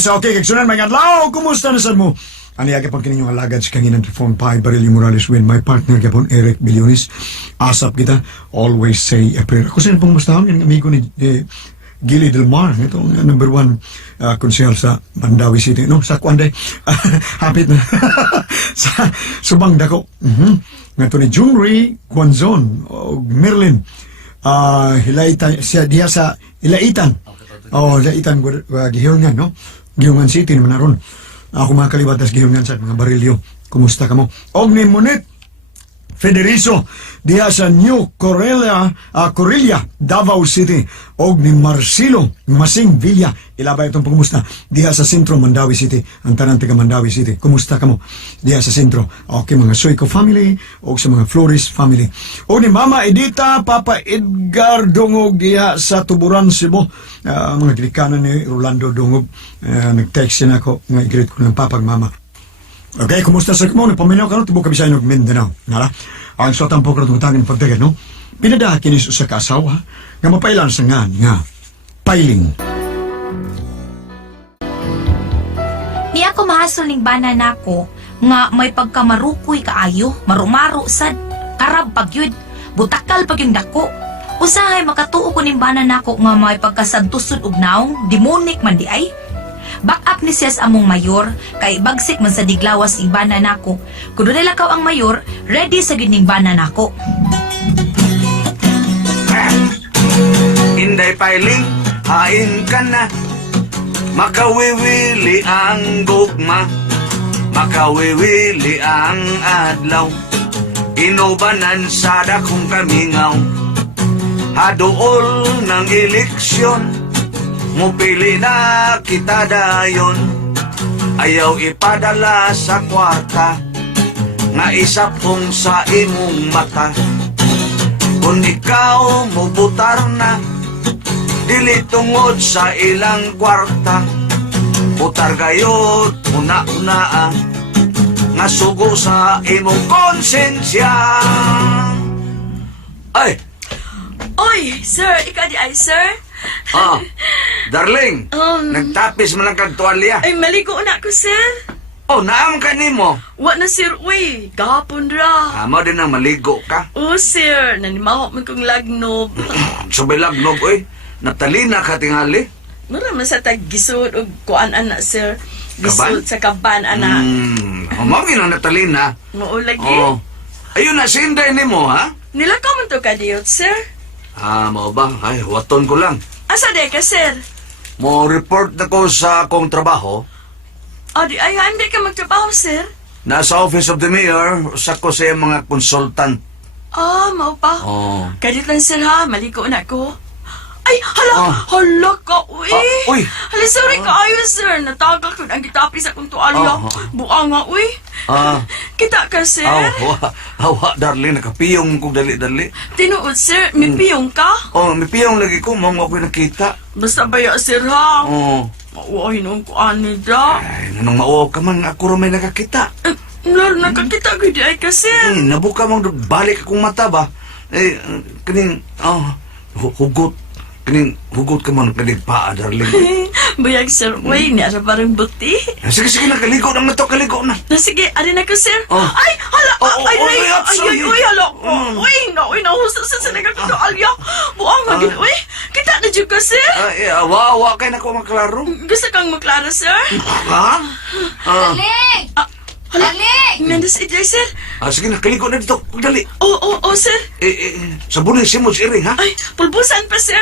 So, okay, kagsunan, mga adlaw, kumusta na sad mo? Ani aga pang kaninyong alagad sa kanginang phone pa, Barilio Morales with my partner kapon Eric Bilionis. Asap kita, always say a prayer. Ako saan pong mustahon, yung amigo ni Gili Del Mar, ito ang number one konsehal sa Mandawi City, no? Sa Kwanday, hapit na. Sa Subang Dako. Ito ni Junri Guanzon, o Merlin. Hilaitan, siya diya sa Ilaitan. Ilaitan, Gihilngan, no? Gihilngan City naman naroon. Ako mga kalibatas Gihilngan sa mga Barilio. Kumusta ka mo? Ogni Munit Federizo diha sa New Corella, Davao City. Og ni Marcelo Masing Villa, ilabay itong kumusta diha sa sentro Mandawi City, ang tanan taga Mandawi City. Kumusta ka mo diha sa sentro? Okay, mga Soyco family o sa mga Flores family. O ni Mama Edita, Papa Edgar Dungog diha sa Tuburan, Cebu. Mga gilikanan ni Rolando Dungog. Nag-text na ako, nga i-greet ko ng Papa Mama. Okay, kumusta sa kamo? Napaminaw ka no? Tibo ka Bisaya ng Mindanao. Nara? Ang sotan po ka na tungtangin pagdagan, no? Pinadakin iso sa kaasawa, nga mapailan sa nga Payling. Di ako mahasol ning bana nako nga may pagkamarukoy kaayo, marumaro sad, karab pagyud, butakal pagyung dako. Usahay makatuo ko ning bana nako nga may pagkasantusod ug naong, demonic man di ay. Back up ni siyas among mayor, kay bagsik man sa diglawas ing bana nako. Kuno nila lakaw ang mayor, ready sa gining bana nako. Inday Payling, hain ka na. Makawiwili ang gugma, makawiwili ang adlaw. Inubanan sa dakong kamingaw, haduol ng eleksyon. Mupili na kita dayon, ayaw ipadala sa kwarta, nga isapong sa imong mata. Kung ikaw mubutar na, dili tungod sa ilang kwarta, butar gayod una-una nga sugo sa imong konsensya. Ay! Oy, sir, ikaw di ay, sir? Darling, nagtapis man lang kag tuwalya. Ay, maligo na ko, sir. Naam ka nimo. Wa na, sir, uy. Gahapon ra. Mo din ang maligo ka. Sir, nanimawak man kong lagnob. Subay lagnog, oy. Natalina ka tingali. Mara sa tag-gisod o kuan, ana, sir. Gisod sa kaban, ana. Umawin ang natalina. Maulagi. Ayun na, sinday nimo, ha? Nilakaw man to kadiyot, sir. Mao ba? Ay, waton ko lang. Asa de ka, sir? Mo report na ko sa akong trabaho. Di ay, hindi ka magtrabaho, sir. Nasa Office of the Mayor, sa ko sa mga consultant. Mao pa. Kadit lang, sir, ha? Maligo na ko. Ay, hala ka, uy. Uy. Hala, sorry ka, ayo, sir. Natagal ko ang gitapis akong tuwalya. Buang nga, uy. Kita ka, sir. Awa, darling, nakapiyong kong dali-dali. Tinuod, sir. May piyong ka? May piyong lagi ko, mga ako'y nakita. Basta baya, sir, ha? Mauwahin ang kuan ni da. Ay, nanong mauwaw ka man, ako rin may nakakita. Lalo, nakakita ko di ay ka, sir. Nabuka mong balik akong mata ba? Kaning, hugot. Kaning, hugot ka man, kaning paa, darling. Bayag, sir. Uy, niya sa parang buti. Sige, nakaligo na to, kaligo na. Sige, arin ako, sir. Ay, hala, hala. Uy, nahusa sa nagkakundo, alya. Buang nga, uy. Kita na dyan ka, sir. Awa, kay na ko maklaro. Gusto kang maklaro, sir? Ha? Darling! Darling! Nandas idlay, sir. Sige, nakaligo na dito, dali. Oo, sir. Sabunin si mo si Iri, ha? Ay, pulbusan pa, sir.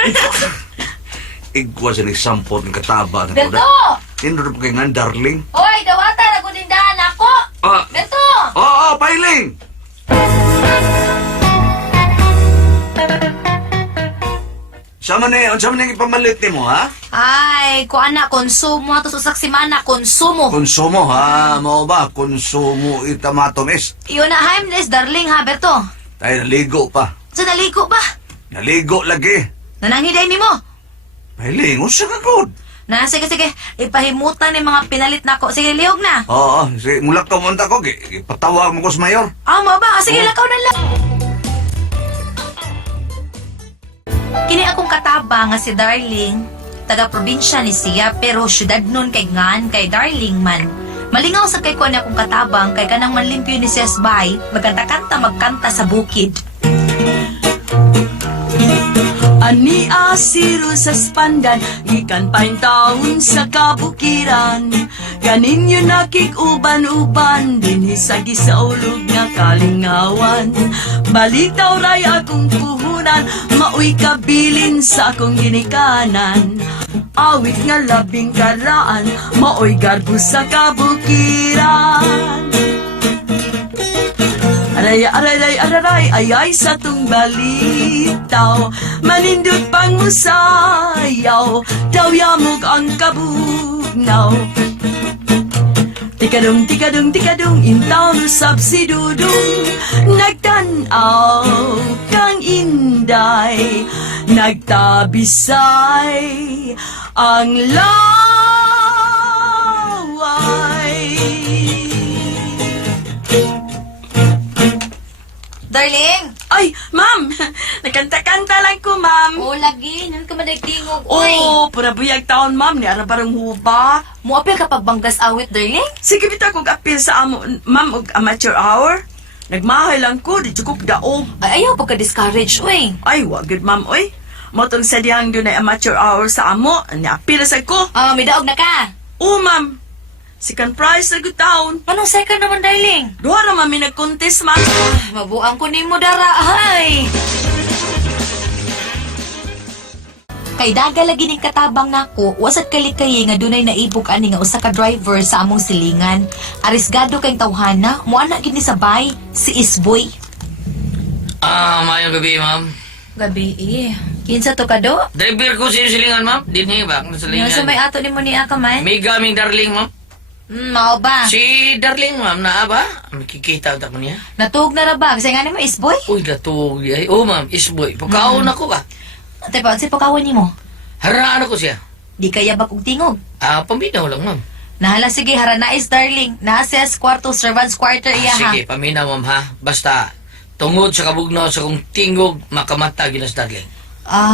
Igwa sa nagsampot ng kataba. Beto! Tinuro pa kayo nga, darling. Oy, dawata na kunindahan ako! Beto! Payling! Sama na yung ipamalit ni mo, ha? Ay, kuan na, konsumo ato sa saksimana, konsumo. Konsumo, ha? Mo ba? Konsumo itamatomis. Iyon na, harmless, darling, ha, Beto? Tayo naligo pa. Sa naligo ba? Naligo lagi. Nananghiday ni mo? Payling, unsa ka good? Sige, ipahimutan ni mga pinalit nako. Sige, lihog na. Sige, mula ka munta ko, ipatawag mo ko sa mayor. Mo ba? Sige, lakaw na lang. Kini akong kataba nga si Darling. taga-probinsya ni siya, pero syudad nun kay ngan, kay darling man. Malingaw sa kay kuan akong katabang, kay kanang manlimpyo ni siya bay, magkanta-kanta magkanta sa bukid. Ani asiro sa spandan, gikan paing taon sa kabukiran. Ganinyo nakikuban-uban, dinhi sa gisaulog nga kalingawan. Balitaw ray akong puhunan, maoy kabilin sa akong ginikanan. Awit nga labing karaan, maoy garbo sa kabukiran. Araray, ayay sa tung balitaw, manindot pang musayaw, daw yamog ang kabugnaw. Tikadong, intaw sab si Dudong, nagtanaw kang inday, nagtabisay ang laway. Darling! Ay, ma'am! Nakanta-kanta lang ko, ma'am. Oo, lagi. Nan ka madagtingog. Uy! Oo, pura buyag taon, ma'am. Ni ara parang huba. Muapil ka pagbanggas awit, darling? Sige, bita kong apil sa amo, ma'am, og amateur hour. Nagmahay lang ko, di ko daog. Ay, ayaw pagka-discourage, uy. Ay, wagod, ma'am, oy. Motong sa diyang doon ay amateur hour sa amo. Ni-apil sa ko. May daog na ka. Oo, ma'am. Second prize sa good taon. Anong second naman, darling? Duha ra mami nag-contest, ma'am. Mabuang ko ni mo, dara. Ay! Kay daga lagi ning katabang nako, wasat kalikay nga dunay naibog ani nga usa ka driver sa among silingan. Arisgado kay tawhana, muana gid ni sabay si Isboy. Mayong gabi, ma'am. Gabi Kinsa to kado? Driver ko sa silingan, ma'am. Dinhi ba? Sa silingan. Nga sa may ato ni mo ni Aka man? May gaming darling, ma'am. Mao ba? Si darling, ma'am, naa ba? Makikita ta ko niya. Natug na ra ba? Kasi nga ni mo Isboy? Uy, latog. Ay, ma'am, isboy. Pagkaon ako ka. Ate pa, si pakawan ni mo? Haraan ako siya. Di kaya ba kong tingog? Paminaw lang, ma'am. Nahala sige, haranais darling. Nasa kwarto, servant's quarter iya ha. Sige, paminaw, ma'am, ha? Basta, tungod sa kabugnaw sa kong tingog, makamata ginas darling.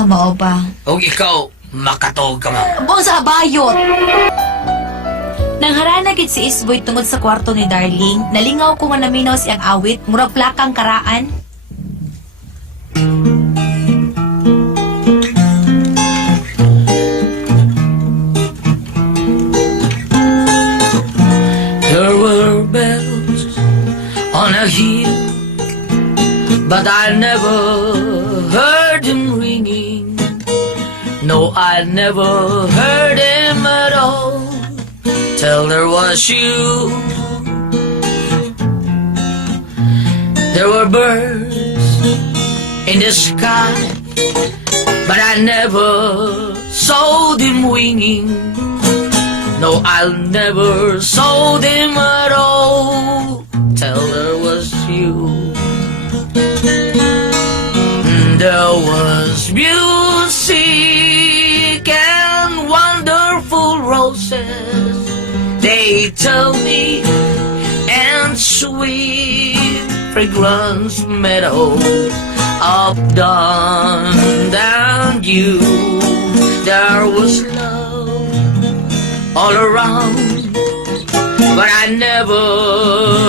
Mao ba? O ikaw, makatog ka, ma'am. Buong sa bayot! Nang haranagid si Isboy tungod sa kwarto ni Darling, nalingaw ko nga naminaw siyang awit, murag plakang karaan. There were bells on a hill, but I never heard them ringing. No, I never heard them at all till there was you. There were birds in the sky, but I never saw them winging. No, I'll never saw them at all till there was you. There was music and wonderful roses, they tell me, and sweet fragrance meadows. Up, down you, there was love all around, but I never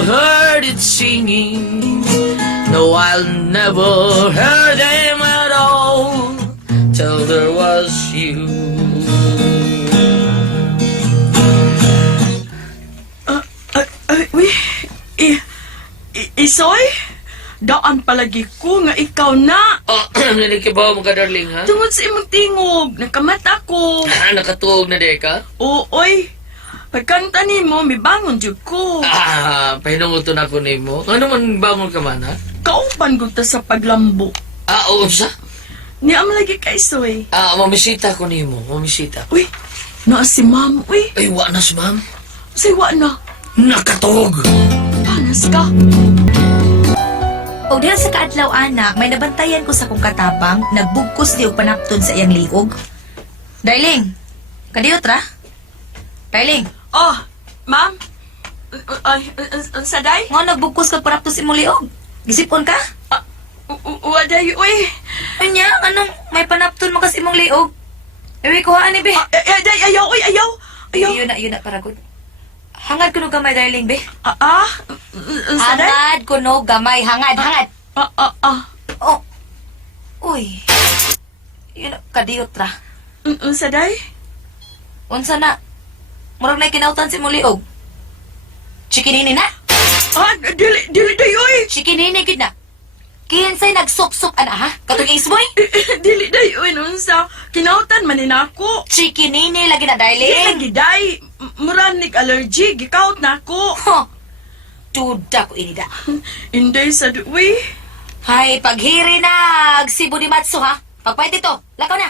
heard it singing. No, I'll never hear them at all till there was you. Isoy? Daan palagi ko nga ikaw na. Nanikibaw mo ka, darling, ha? Tungod sa imong tingog, nakamata ko. Nakatuog na, Deka? Oy, pagkanta ni mo, may bangon jud ko. Pahinunguto na ko ni mo. Ano man bangon ka man, ha? Kauban ko ta sa paglambo. Oo, sa? Niam lagi kay Soy. Mamisita ko ni mo, mamisita. Uy, naa si ma'am, uy. Ay, wa na si ma'am. Say, wa na. Nakatog! Panas ka. O diha sa kaadlaw ana, may nabantayan ko sa kong katapang, nagbugkos di og panapton sa iyang liog. Darling, kadiyot ra? Darling, Oh, ma'am. Ay, saday? nga nagbugkos ka panapton sa imong liog. Gisipon ka? Waday, uy. Anya, anong may panapton mo kas imong liog? Ewi, kuhaan ni, be. Day, ayaw, oy, ayaw. Ayaw. Yun na, para good. Hangad ko no gamay, darling, be. Sa day? Hangad ko no gamay, hangad. Oh. Uy. Yun na, kadiyot ra. Sa day? Unsa na? Murag na kinautan si Muliog. Chikinini na? Dili day, oy. Chikinini gid na. Kinsay nagsup-sup ana ha? Katong isboy? Dili day, oy, nunsa. Kinautan man ako. Chikinini lagi na, Dili darling. lagi day. Muranig allergy, gikaut na ako. Huh. Duda ko inida. Inday sa uy. Hay, paghiri na. Agsibo ni Matsu ha. Pagpahit ito. Lakaw na.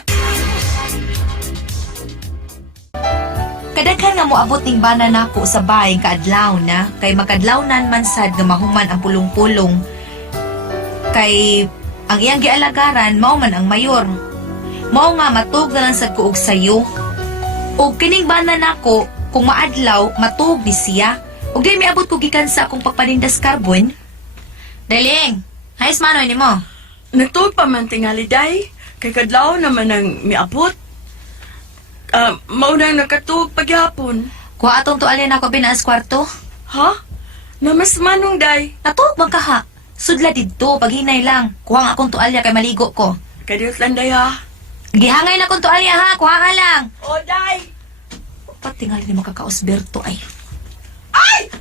Kadaghan nga mo abot ning bana nako sa bahay kaadlaw na kay makadlawnan man sad nga mahuman ang pulong-pulong kay ang iyang gialagaran mao man ang mayor. Mao nga matug na lang sad ko og sayo. Og kining bana nako kung maadlaw matug ni siya. Og di miabot ko gikan sa akong pagpanindas carbon. Daling, hayes manoy nimo. Nagtuog pa man tingali day. Kay kadlaw naman ang miabot. Maunang nakatuog pagyapon. Kuha atong tualya na ako binaas kwarto. Ha? Namas manong day. Natug man ka ha. Sudla didto paghinay lang. Kuha nga akong tualya kay maligo ko. Kadiyot lang day ha. Gihangay na akong tualya ha. Kuha ka lang. O day. Patingal ni makakaosberto ay. Ay!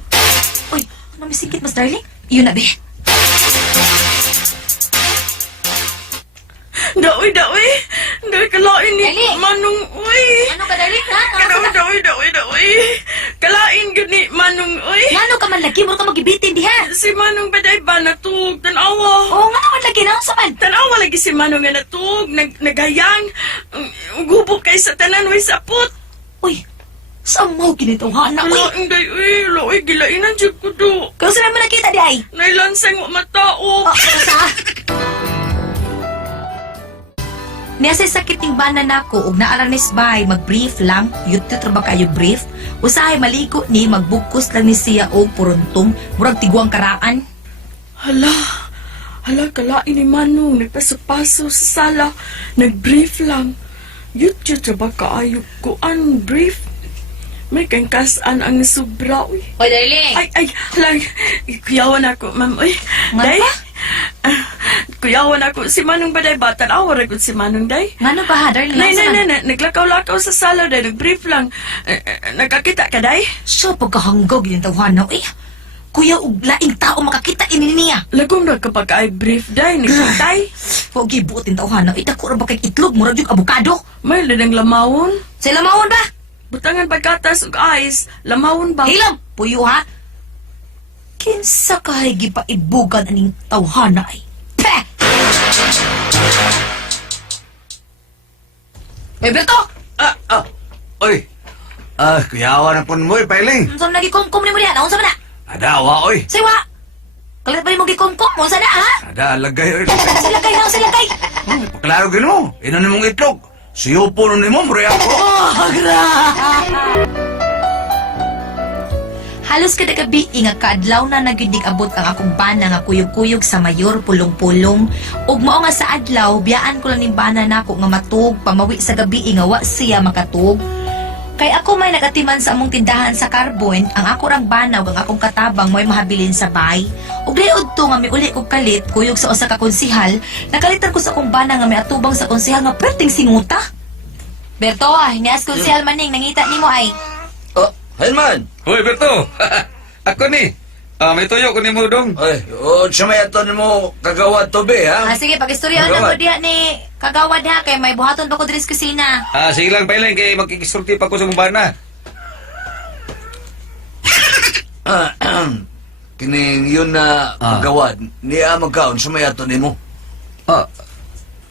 Uy, ano may singkit mas darling? Yun na be. Daoy. Day kalain ni Dali. manong uy. Ano ka darling ha? Daoy. Kalain gani manong uy. Ngano ka man lagi mo ka magibitin diha. Si manong baday ba natug tanawa. Oo nga naman lagi na sa man. Tanawa lagi si manong nga natug naghayang gubo kay sa tanan way sapot. Uy, saan mo ginitawhan na uy? Kalain day uy, gilainan jud ko do. Kau saan mo nakita di ay? Nailansang wa matao. Sa? Niya sa sakit ng bana nako ug naaranis bay mag-brief lang, yuto tra ba kayo brief? Usahay maligo ni magbukos lang ni siya og puruntong murag tiguang karaan. Hala, kalain ni manong nagpasok-paso sa sala, nag-brief lang. Yuto tra ba kaayo ko an brief? May kangkasan ang sobra uy. Oy darling. Ay, lang. Kuyawan ako, ma'am. Uy, Nga day. ba? Kuyawan ako. Si Manong ba, day? Batan awar ako si Manong, day. Ngano ba ha darling? Nay. Asa man? Naglakaw-lakaw sa sala, day. Nag-brief lang. Nagkakita ka, day? So pagkahanggaw ginitawhan na uy. Kuya ug laing tao makakita ini niya. Lagom na kapag ay brief, day. Nagsintay. Pogi buotin tawhan na ita ko ra ba kay itlog murag yung abukado. May ladang lamawon. Sila mawon ba? Butangan pagkatas ug ice. Lamawon ba? Hilom, puyo ha. Kinsa kay gipaibugan aning tawhana ay. Peh! Beto! Oy. Kuyawa na po mo, Payling. Unsa man nagikumkum ni mo diha? Unsa man na? Adawa, oy. Siwa! Kalit pa rin mo gikumkum. Unsa na ha? Ada, lagay, oy. Sila kay. Paklaro gino mo. Ino ni mong itlog. Siyo po nun ni mo, mure ako. Halos kada gabi nga kaadlaw na nagyudig abot ang akong bana nga kuyog-kuyog sa mayor pulong-pulong ug mao nga sa adlaw biyaan ko lang ning bana nako nga matug pamawi sa gabi nga wa siya makatug. Kay ako may nagatiman sa among tindahan sa carbon, ang ako rang bana ug ang akong katabang mo'y mahabilin sa bay. Ug layod to nga miuli kog kalit kuyog sa usa ka konsihal, nakalitan ko sa akong bana nga may atubang sa konsihal nga perting singuta. Berto, nias konsihal maning nangita nimo ay. Oh, Helman! Hoy, Berto! Ako ni! May tuyo ko ni mo dong. Oy, sa may ato mo kagawad to be, ha? Sige, pag-istoryahan na ko diha ni kagawad ha kay may buhaton pa ko diri sa kusina. Sige lang, Payling, kay magkikisulti pa ko sa mubana. Kining yun na kagawad, niya magkaon sa may ato mo.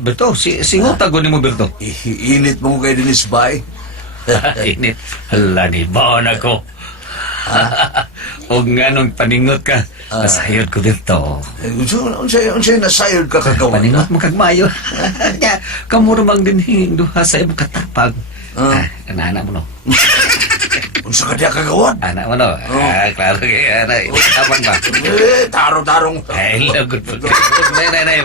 Berto, singutag ko ni mo, Berto. Init mo kay Dinis Bay. Init. Hala, ni baon ako. O nga nung paningot ka, nasayod ko dito. Unsay nasayod ka kagawad Paningot na? mo kagmayo. Kamuro mang din duha sa imong katapag. Anak mo no. Unsa ka diya kagawad? Anak mo no. Klaro kay anak. Tapang ba? Tarong-tarong. Ay, lagot po. Nay.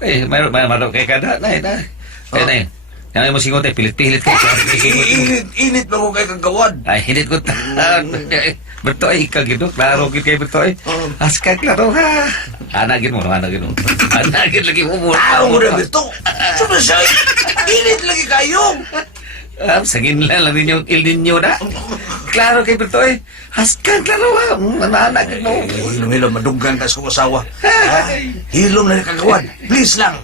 Ay, may marok kay kada. Nay. Yan mo singot pilit-pilit ka. Init ba ko kay kagawad? Ay, hindi ko Bertoy, ikaw gino. Klaro gino kayo Bertoy. Aska, klaro ha. Anagin mo. Anagin lagi mo muna. Tao mo na ito. Sino siya? Init lagi kayo. Sagin lang ninyo, il ninyo na. Klaro kayo Bertoy. Aska, klaro ha. Anagin mo. Hilom, madunggan ka sa asawa. Hilom na kagawad. Please lang.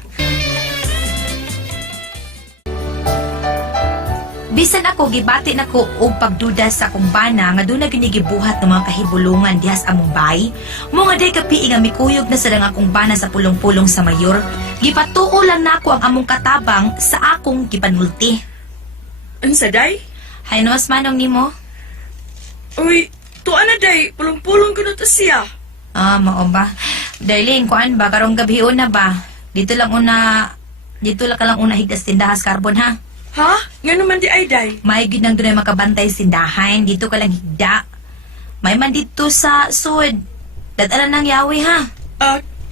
Bisan ako gibati nako og pagduda sa akong bana nga doon na ginigibuhat ng mga kahibulungan dihas among bay. Mga day kapi nga mikuyog na sa akong bana sa pulong-pulong sa mayor. Gipatuo lang nako ang among katabang sa akong gipanulti. Unsa day? Hay mas manong nimo? Uy, tuwa na day. Pulong-pulong ko na to siya. Mao ba? Darling, kuan ba karong gabion na ba? Dito lang ka lang una higdas tindahas karbon ha. Ha? Nga naman di ay day. May gid nang dunay makabantay sindahan, dito ka lang higda. May man dito sa sud. Dadalan ng yawi ha.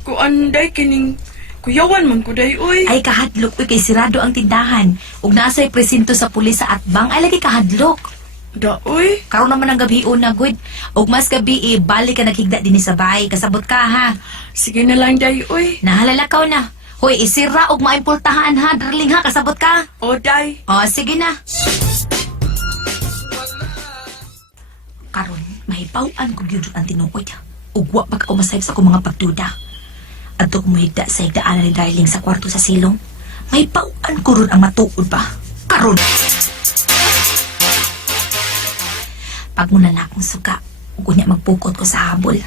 Kuan day kining kuyawan man ko day, uy. Ay kahadlok uy kay sirado ang tindahan. Ug nasa'y presinto sa pulis sa atbang ay lagi kahadlok. Da, uy. Karon naman ang gabi una good. Ug mas gabi balik ka naghigda dinhi sa bahay, kasabot ka ha. Sige na lang day, uy. Nahalalakaw na. Hoy, isira og maimpultahan ha, darling ha, kasabot ka. O, day. Sige na. Karon, mahipawan ko gyud ang tinuod. Ug wa pa ako masayop sa akong mga pagduda. Adto ko muhigda sa higdaan ni darling sa kwarto sa silong. Mahipawan ko ron ang matuod ba? Karon. Pag muna na akong suka, ug unya magpukot ko sa habol.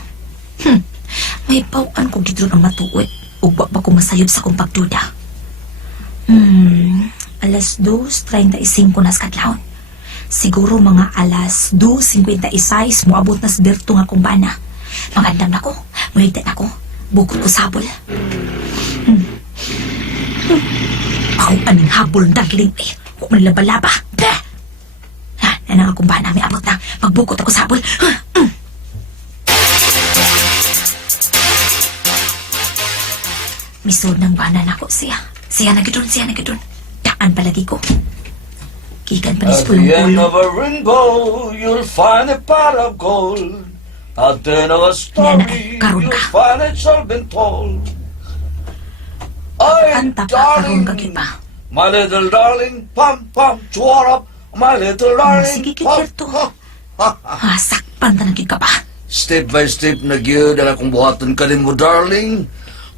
Mahipawan ko gyud ron ang matuod. Ug wa pa ko masayop sa akong pagduda. Alas 2:35 na sa kadlawon. Siguro mga alas 2:56 moabot na sa berto nga akong bana. Magandam na ko, muhigda na ko, bukod ko sa habol. Pao aning habol dagling eh. Huwag man laba-laba. Nanang akong bana, may abot na. Magbukod ako sa habol. Misod ng bana na ko siya. Siya na gidun. Daan palagi ko. Kikan pa ni At the end pulong-pulong. of a rainbow, you'll find a pot of gold. At the end of a story, karon you'll ka. find it's all been told. Ay, Anta pa, darling, karon ka giba. my little darling, pam, chuwarap, my little darling, sige, pam, Gilberto. ha. Sakpan ta naging ka pa. Step by step na gyud ang akong buhaton kanin mo, darling.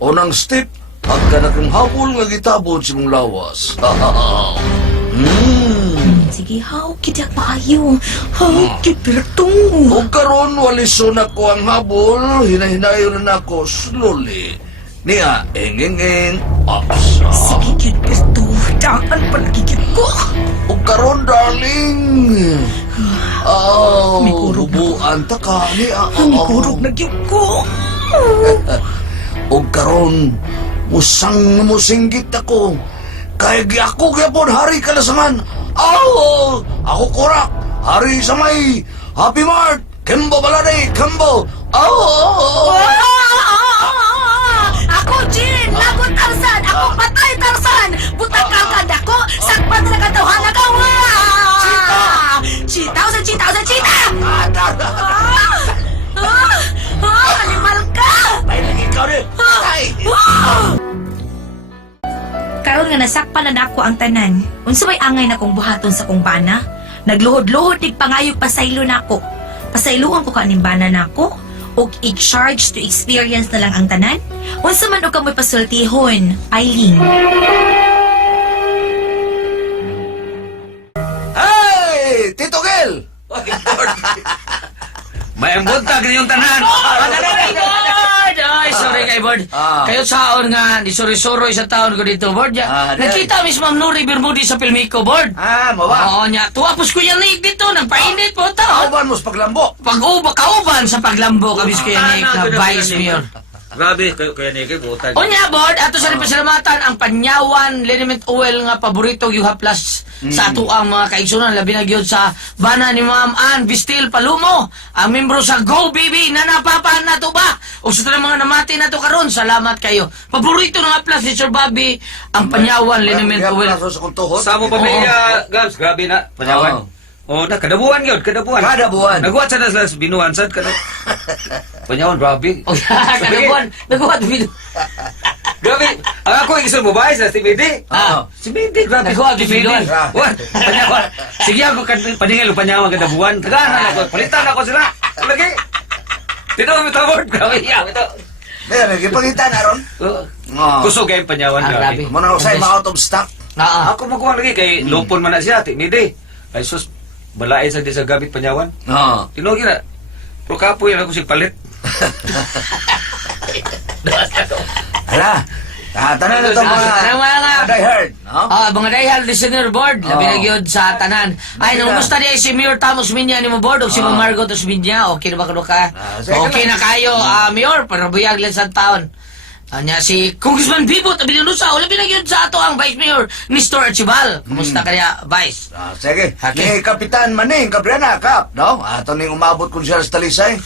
Unang step, agka na kong habol nga gitabon sa mong lawas. Sige, how kityak maayo. How Gilberto. O karon walison ako ang habol, hinahinayo na ako slowly. Niya, engengeng, apsa. Sige, Gilberto. Daan palagi ko. O karon, darling. May kurog na. Bubuan ta ka. Niya, Kurog na gyud ko. O karon, musinggit ako. Kaya ako gyapon hari kalasangan. Ako kurak, hari sa may Happy Mart, Kembo Balade, Kembo. Ako, Jean! Lagot Tarzan! Ako, patay Tarzan! Butang kagad ako! Sakpan na katawhan ako! Cheetah! Animal ka! Payling ikaw rin. Ay! Karon nga nasakpan na nako ang tanan. Unsa may angay na kong buhaton sa kong bana? Nagluhod-luhod dig pangayog pasaylo nako. Pasayloan ko kaning bana nako og i-charge to experience na lang ang tanan. Unsa man og kamoy pasultihon, Payling. Hey! Tito Gel! May buntag yung tanan. Ay, sorry kay Bord. Kayo saon nga, ni sorry-soro isang taon ko dito, Bord. Nakita Miss Ma'am Nuri Bermudi sa Pilmico, Bord. Mawa. Oo niya. Tuwapos ko yan dito, nagpainit po tao. Kauban mo sa paglambo. Kauban sa paglambo, kabis ko yan ka Vice Mayor. Grabe, kaya niya kayo, buta. Unya, Bord, ato sa pasalamatan ang panyawan liniment oil nga paborito Yuha Plus sa ato ang mga kaigsunan, labi na gyud sa bana ni Ma'am Ann Bistil Palumo, ang membro sa Go Baby na napapahan na to ba? O sa mga namati na to karon, salamat kayo. Paborito nga Plus ni Sir Bobby ang panyawan liniment oil. Sa mo pamilya, Gabs, grabe na, panyawan. Oh, na kadabuan yun, kadabuan. Kadabuan. Nagwat sa nas binuan sad kada. Panyawan grabe. O kadabuan, nagawat video. Grabe. Ang ako iso mo ba sa CBD? Si BD grabe. Nagawat video. What? Panyawan. Sige ako paningil panyawan kadabuan. Tagana ako, palitan ako sila. Lagi. Tino mo taword grabe ya ito. Meron, ipagitan aron. Kusog kay panyawan grabe. Muna usay ma out of stock. Ako magkuha lagi kay lupon man na siya, timide. Ay sus, balay sa di sa gabit panyawan. Tinugi na. Pero kapoy na ako si palit. Hala. Tanan na ito mga diehard. Mga diehard listener board, labi na gyud sa tanan. Ay, nung gusto niya si Mayor Tamos Minya ni mo board, o si Ma'am Margot Tos Minya, okay na ba ka? Okay na kayo, Mayor, para buyag lang sa taon. Anya si Congressman Bibot Abilinusa, labi na gyud sa ato ang Vice Mayor Mr. Archibald. Kumusta kaya, Vice? Sige. Okay. Ni Kapitan Maning Cabrera, Kap, no? Ato ning umabot kung siya sa Talisay.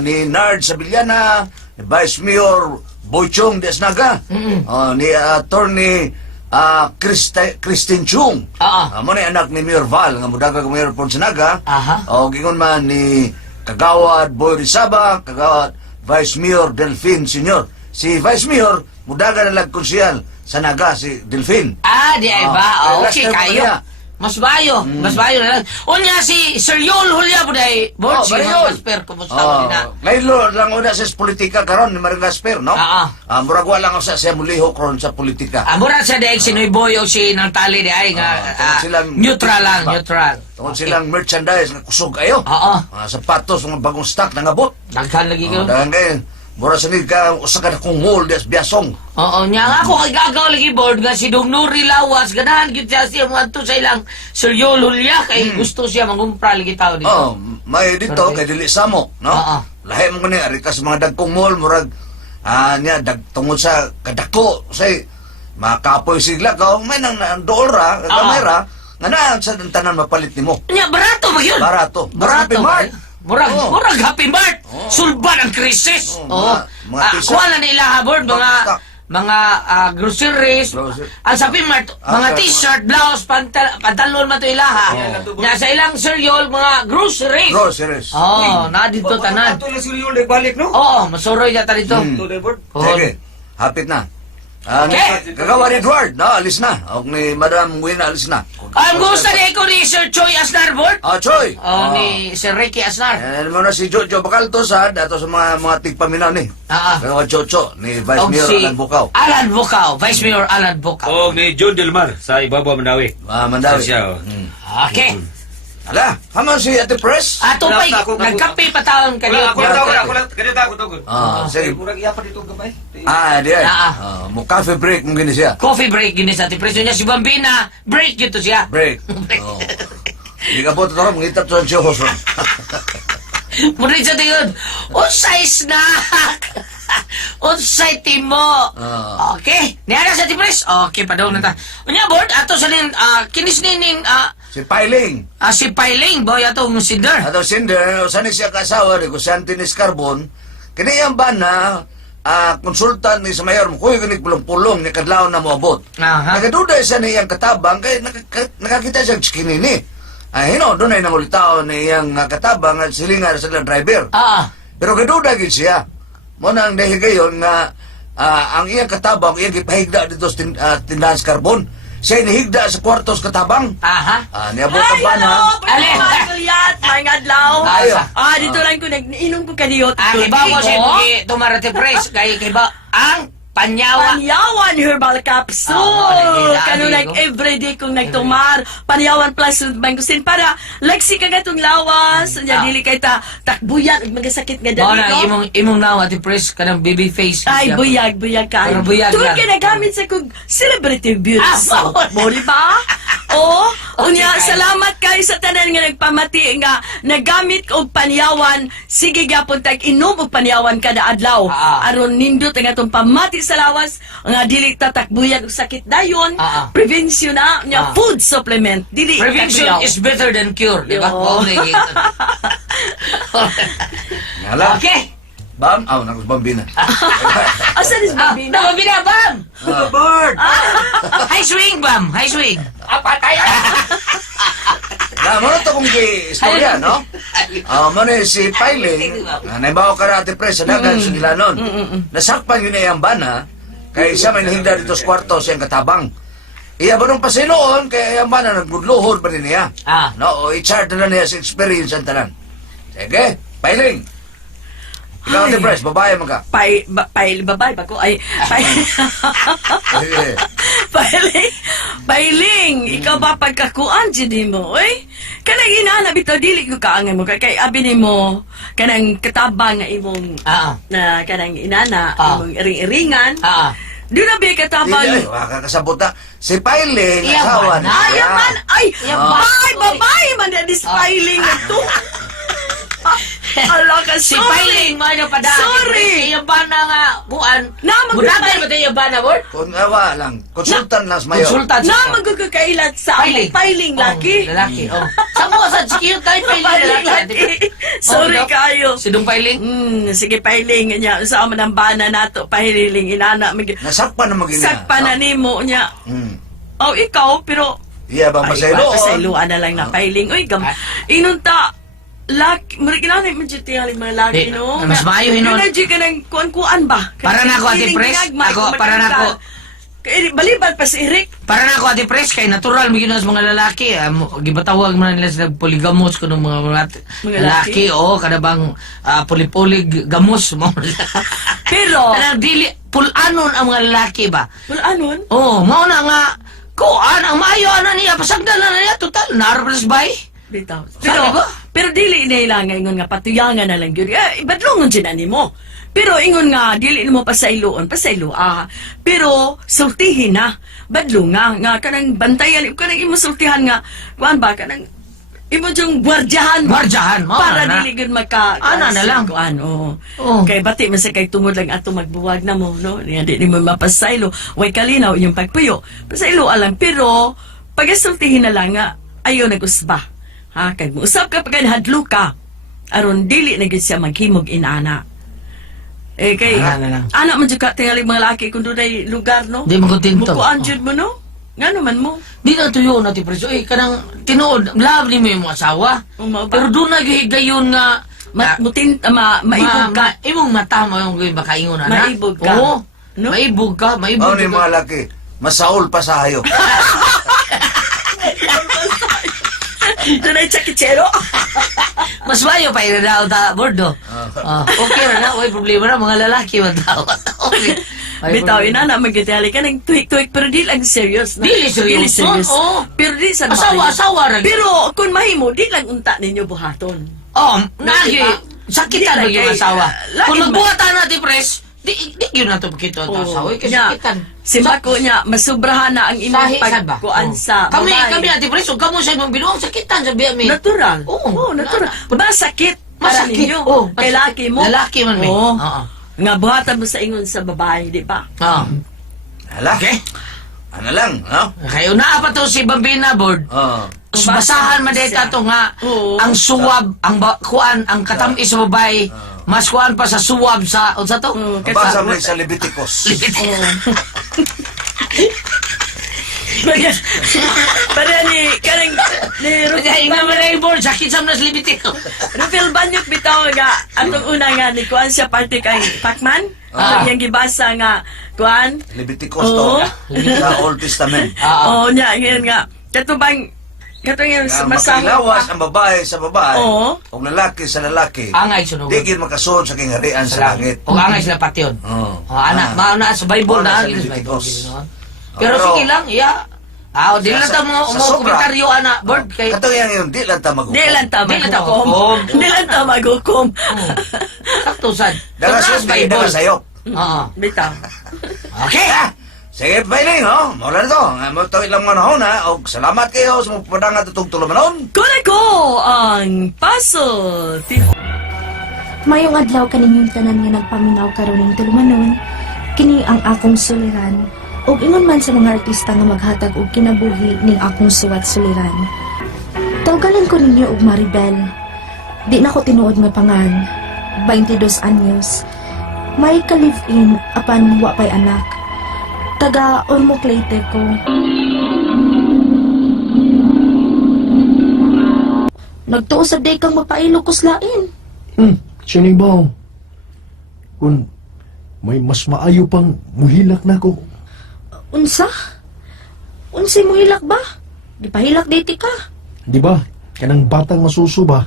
Ni Nard Sabiliana, ni Vice Mayor Boychong Desnaga, ni Attorney Christine Chung. Mo ni anak ni Mayor Val, nga mudaga kang Mayor Ponsanaga. O gingon man ni Kagawad Boy Rizaba, Kagawad Vice Mayor Delphine Senior. Si Vice Mayor, mudaga na lagkonsyal sa Naga, si Delphine. Di ay ba? last Okay, time kayo. niya. Mas bayo na lang. Unya si Sir Yol Hulya po day. Board, si Bariyol. Gasper, kumusta mo din na? Laylo lang una sa politika karon ni Maring Gasper, no? Murag wala lang sa muliho karon sa politika. Mura sa daig si Noy Boy o si Nantali di ay nga neutral lang, neutral. Tungkol silang merchandise nga kusog ayo. Sapatos, mga bagong stock nangabot. Daghan lagi ko. Dagan kayo. Mura sa ka usa ka kung mall des biasong. Nya nga ako kay gagaw lagi board nga si Dong Nuri Lawas ganahan gyud siya mo adto sa ilang Sir Yol Hulya kay gusto siya mangumpra lagi tao dito. May dito kay dili samo, no? Lahi mo kani ari ka sa mga dagkong mall murag nya tungod sa kadako say makapoy sigla ka may nang doora kamera nga naa sa tanan mapalit nimo. Nya barato ba yun? Barato. Barato. Mart. Murag Happy Mart. Sulban ang krisis. Kuha na nila board mga groceries. Ang Happy Mart, mga t-shirt, blouse, pantalon man to ilaha. Sa ilang Sir Yol, mga groceries. Groceries. Na dito tanan. Ato lang si Yul balik no? Masuroy na dito. Today board. Sige. Hapit na. Kagawa ni Edward, no, alis na. O ni Madam Wina, alis na. Ang gusto ni ko ni Sir Choi Asnar board. Choy. Ni Sir Ricky Asnar. Ano na si Jojo Bakalto sa dato sa mga tigpaminaw ni. Kagawa Chocho ni Vice Mayor Alan Bukaw. Alan Bukaw, Vice Mayor Alan Bukaw. O ni John Delmar sa Ibabaw Mandawi. Mandawi. Siya. Okay. Ala, haman si Ate Press. Ato pa'y nagkape pa taon kanina. Ako lang, ganito ako tawag. Sige. Murag iya pa dito gamay. Di ay. Mo cafe break mo gini siya. Coffee break gini sa preso niya si Bambina. Break yun to siya. Break. Hindi ka po ito, mangitap to siya host. Muna siya tingin, unsay snack! Unsay timo! Okay. Niyara sa tipres? Okay, padaw na ta. Unya, board, ato sa nin, kinis nining, Si Payling. si Payling, boy, ato mong sinder. Ato Cinder, saan siya kasawa ni Kusantinis Carbon, kiniyang ba na konsultan ni sa mayor mo, kuya ganig pulong-pulong ni kadlaw na moabot. Nagaduda siya niyang katabang, kaya nakakita siya chikinini. Doon ay nangulitao niyang katabang at silingar sa driver. Pero kaduda gid siya. Muna ang dahil gayon nga ang iyang katabang, iyang ipahigda dito sa tindahan sa Carbon. Siya inihigda sa kwartos katabang. Niabot ang bana. Kuliat, may ngadlaw. Dito lang ko nag-inom ko kaniyot. Kiba mo siya, tumarate press, kay kiba, ang Panyawan herbal capsule. Kano like everyday kong nagtumar. Panyawan plus bangkusin para like si kagatong lawas. Nya dili kay ta takbuyan ug magasakit nga Mao dali na no. imong nawa ti press kanang baby face. Ay, buyag ka. Pero buyag Tuwag lang. ka nagamit sa kong celebrity beauty Ah, soap. Mo, di ba? Unya, salamat kayo sa tanan nga nagpamati nga nagamit og panyawan. Sige gyapon tag inom og panyawan kada adlaw. Aron nindot ang atong pamati sa lawas nga dili tatakbuyan og sakit dayon. Prevention na nya food supplement. Dili Prevention takbuyaw. is better than cure, di ba? Yo. Mao na yun. Hala. Okay. Bam, nakus bambina. Asan is Bambina? Bambina, Bam! Bird! High swing, Bam! High swing! Apatay! Na, mo na to kung istorya, no? Mano si Payling, naibaw ka na ati pres, dagan sa Gilanon. Nasakpan yun na yung bana, kaya siya may nahinda dito sa kwarto siyang katabang. Iya ba nung pasinoon, kaya yung bana nagudluhod pa rin niya. No, o i-chart na niya sa experience ang tanan. Sige, Payling. Ikaw ati pres, babae mo ka. Babae ba ko? Ay, Sige. Payling, ikaw ba pagkakuan dyan mo, oy? Kanang inana, bitaw, dili ko kaangan mo, kay abi ni mo, kanang katabang nga imong, na kanang inana, imong ring-ringan, doon na ba katabang? Ay, wakakasabot na. Si Payling, Iya asawa ba niya. na? Ay, man, ay, Ay, babae man na this Payling na to. Ala ka, Si sorry. Payling, mo na padaan. Sorry. Yung bana nga, kuan. Naman Budagan ba tayo yung bana, Bord? Kung awa lang, konsultan lang sa mayor. Konsultan Na magkakailat sa Payling. Payling laki. Lalaki, oh. Sa mo, sa cute tayo, Payling, lalaki. Sorry kayo. Si Dong Payling? Sige Payling niya sa man ang bana nato Payling inana Nasakpan na magina. sakpa na nimo niya. Oh ikaw pero Iya bang masaylo? pasayloan na lang na Payling. Uy inunta laki marikilani man jud tingali mga laki no. Mas maayo hinon. Energy ka nang kuan-kuan ba? Para na ako, Ate Pres. Para na ako. Kay balibal pa si Eric. Para na ako, Ate Pres, kay natural mo sa mga lalaki. Gibatawag man nila sila poligamos ko ng mga lalaki. Oo, kada bang pulipolig gamos mo. Pero Kanang dili, pulanon ang mga lalaki ba? anon? Oo, mao na nga, kuan, ang maayo na niya, pasagdan na niya, total, naarapos ba Bitaw. Sabi ba? Pero dili nila nga ingon nga patuyangan na lang gyud. Ibadlongon din ani mo. Pero ingon nga dili mo pasayloon. Pero sultihin na. Badlo nga kanang bantayan kanang imo sultihan nga kuan ba kanang imo jung gwardiyahan. Gwardiyahan, mao para na. dili gyud magka Ana na lang. kuan. Oo. Oo. Kay bati man sa kay tungod lang ato magbuwag na mo no. Di mo mapasaylo. Way kalinaw inyong pagpuyo. Pasaylo alang pero pagasultihin na lang nga ayo nagusba. Ha, kay usap ka pagka hadlo ka. Aron dili na gyud siya maghimog inana. Kay anak man jud ka tingali mga laki kun dunay lugar no. Di mo kontento. Mukuan jud mo no. Ngano man mo? Di na tuyo na ti Preso. Kanang tinuod, love ni mo yung mga asawa. Mao ba? Pero doon na gayon nga, maibog ka. Imong mata mo yung gayon makaingon na. Maibog ka. Oo. No? Maibog ka, Ano maibog yung mga laki? Masaol pa sa hayop. Dunay chakichero. Mas mayo pa yun na ta, Bordo. Okay na, may problema na, mga lalaki man tao. Okay. Bitaw inana magitali ka nang tuik-tuik pero di lang serious na. Dili serious. Oo. Pero di sa Asawa ra. Pero kung mahimo di lang unta ninyo buhaton. Oh, nagi. Diba? Sakitan mo Di yung lang asawa. kay- Kung lain magbuhatan natin, Pres, di yun na ito pakito ang asawa. Kasi sakitan. Si Mako niya, masubrahan na ang imong Sahi, sad ba? pagkuan sa Kami, babae. Ate Pres, huwag kamo sa imong binuang sakitan, sabi mi. Natural. Oo. Natural. Masakit para Masakit. ninyo. Oo, Kay masakit. laki mo. Lalaki man, mi. Oo. Oo. Nga buhatan mo sa ingon sa babae, di ba? Oo. Hala? Okay. Ano lang, no? Kaya na pa to si Bambina Board. Basahan man dito to nga Oo. ang suwab, ang kuan, ang katamis sa babae, mas kuan pa sa suwab sa unsa to? Mabasa mo sa Leviticus. Para ni, karang, ni Kaya nga man ay board, sakit sa mga libiti ko. Rufil Banyok bitaw nga, atong una nga ni kuan siya parte kay Pacman. Yang gibasa nga, kuan, Leviticus to. Sa Old Testament. Oo, nya, ngayon nga. Katubang, Katong yung Nga masaho makilawas pa. ang babae sa babae. Oo. O lalaki sa lalaki. Angay sunog. Di gid makasun sa kingharian sa langit. O angay sila patyon. Oo. O ana, mauna sa Bible Mauna na. sa Sa Bible. Leviticus. ganoon. Pero Pero- sige lang, iya. Di lang ta mo sa sobra. komentaryo ana, Bird. Kay Katong yung di lang ta maghukom. Di lang ta Di lang ta maghukom. maghukom. Di lang ta maghukom. sakto sad. Dala Sa sa Bible. Sayop. Oo. Bitaw. Okay. Ah, sige, Payling, no? Mula na to. Mo to ilang manahon, ha? O salamat kayo sa mga padang at itong tulamanon. Kunay ko ang Pasulti-On. Mayong adlaw kaninyong tanan nga nagpaminaw karon ning tulumanon, kini ang akong suliran, ug ingon man sa mga artista nga maghatag og kinabuhi ning akong suwat suliran. Tawgalan ko ninyo og Maribel. Di na ko tinuod nga pangan. 22 anyos. May ka-live-in apan wa pay anak. Taga Ormoc Leyte ko. Nagtuo sa day kang mapailo kuslain. Sinibaw. Kung may mas maayo pang muhilak na ko. Unsa? Unsay mo hilak ba? Di pa hilak diti ka. Di ba? Kanang batang masuso ba?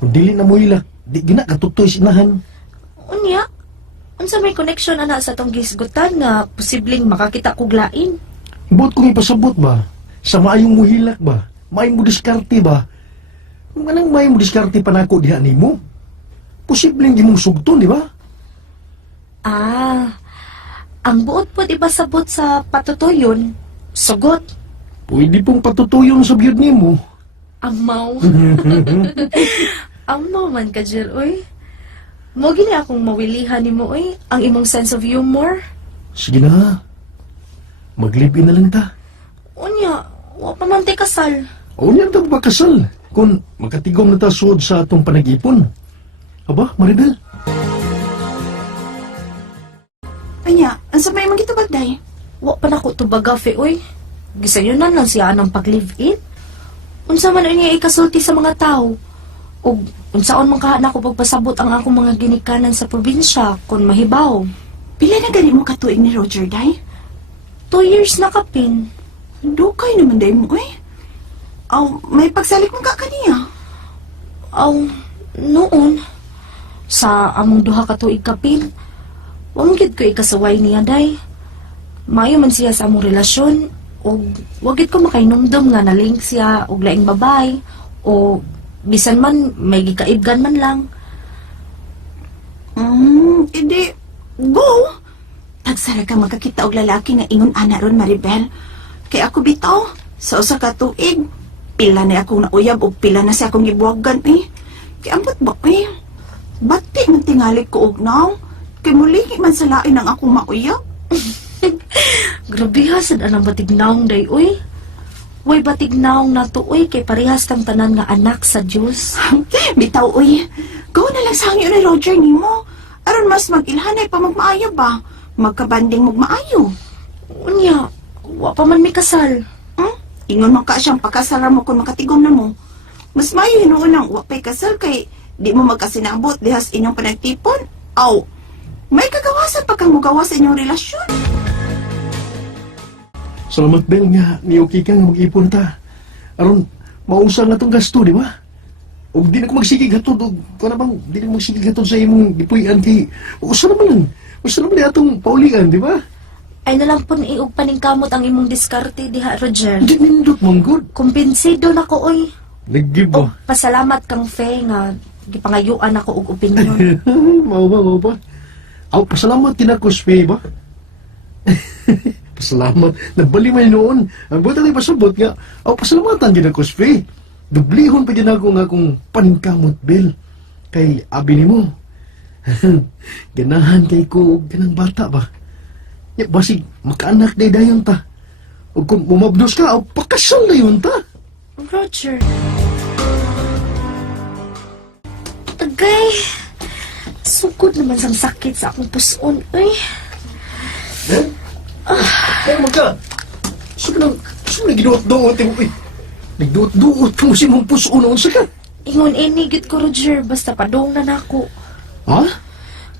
Kung dili na muhilak, di gina katutoy sinahan. Unya? Unsa may connection ana sa tong gisgutan nga posibleng makakita kog lain? Buot kong ipasabot ba? Sa maayong muhilak ba? Maayong mo diskarte ba? Kung anong maayong mo diskarte pa na ako diha ni mo? Posibleng di mong sugton, di ba? Ah, ang buot po ibasabot sa patutuyon, sugot, Pwede pong patutuyon sa biyod ni mo. amaw. Amaw man ka, Jill, oy. Mo gini akong mawilihan ni mo, oy, ang imong sense of humor. Sige na. Maglibin na lang ta. Unya, wa pa man tay kasal. O niyan ta magkasal. Kung makatigom na ta suod sa atong panag-ipon. Aba, Maribel? Anya, ansa may mga bagday? Wa pa nako tubaga, fe, oy. Gisayunan lang siya anang pag-live-in. Unsa man niya ikasulti sa mga tao. Ug unsaon man kaha nako pagpasabot ang akong mga ginikanan sa probinsya kon mahibaw. Pila na gani mo katuig ni Roger, day? 2 years na kapin. Dukay naman day mo, eh. Aw, may pagsalik mo ka kaniya. Aw, noon sa among duha ka tuig kapin, wa man gid ko ikasaway niya day. Mayo man siya sa among relasyon ug wa gid ko makainumdum nga nalink siya og laing babay o bisan man may gikaibgan man lang. Edi, go! Tagsara ka magkakita og lalaki nga ingon ana ron, Maribel. Kay ako bitaw, sa usa ka tuig, pila na akong nauyab o pila na siya akong gibuwagan, eh. Kay ambot ba, eh? Bati man tingali ko og naw. Kay muligi man sa lain ang akong mauyab. Grabe ha, sad anang batignaong day, uy. Way batignaong na to, uy, kay parehas kang tanan nga anak sa Diyos. Bitaw, uy. Go na lang sa hangyo ni Roger ni mo. Aron mas mag-ilhanay pa magmaayo ba? Magkabanding magmaayo. Unya, wa pa man may kasal. Ingon man ka siyang pagkasala mo kung makatigom na mo. Mas mayo hinuon ang wapay kasal kay di mo magkasinabot dihas inyong panagtipon. Aw, may kagawasan pa kang mugawas sa inyong relasyon. Salamat Bel nga niuki ka nga mag-ipon ta. Aron, mausang na tong gasto, di ba? O di na ko magsigig hatod, o kung bang, di na ko magsigig hatod sa imong gipuyan kay, usa naman lang. Usa naman na atong paulian, di ba? Ay nalang po iug paningkamot ang imong diskarte diha, Roger. Di nindot mong good. Kumbinsido na ko, oy. Nag-give O, ba? pasalamat kang Fe nga gipangayuan ako og opinion. Mau ba? Aw, pasalamat din ako, Spe, ba? Pasalamat. Nagbalimay noon. Ang buta na pasabot nga. Aw, pasalamatan din ako, Spe. Dublihon pa din ako nga akong paningkamot, Bel. Kay abi ni mo. Ganahan kay ko, ganang bata ba? Ya, basig, makaanak day dayon ta. O kung bumabdos ka, aw, pakasal na yun ta. Roger. Agay. Sugod naman sang sakit sa akong puson, oy. Pero magka, saan na ginuot-duot mo, eh? Nagduot-duot mo si mong puso noon sa ka. Ingon inigit ko, Roger, basta padong na nako. Ha?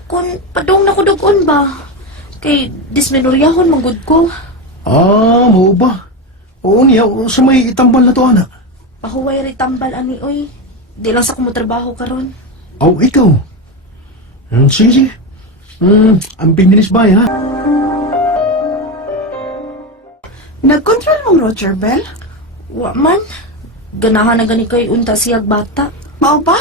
Kung padong na ko dugon ba? Kay dismenuryahon manggod ko. Ah, mo ba? Oo niya, sa may itambal na to, ana. Pahuway ri tambal ani oy. Di lang sa kumutrabaho karon. Oh, ikaw. Sige, sige. Amping dinis bay, ha? Nag-control mong Roger Bell? Wa man. Ganahan na gani ko'y unta siyag bata. Mao ba?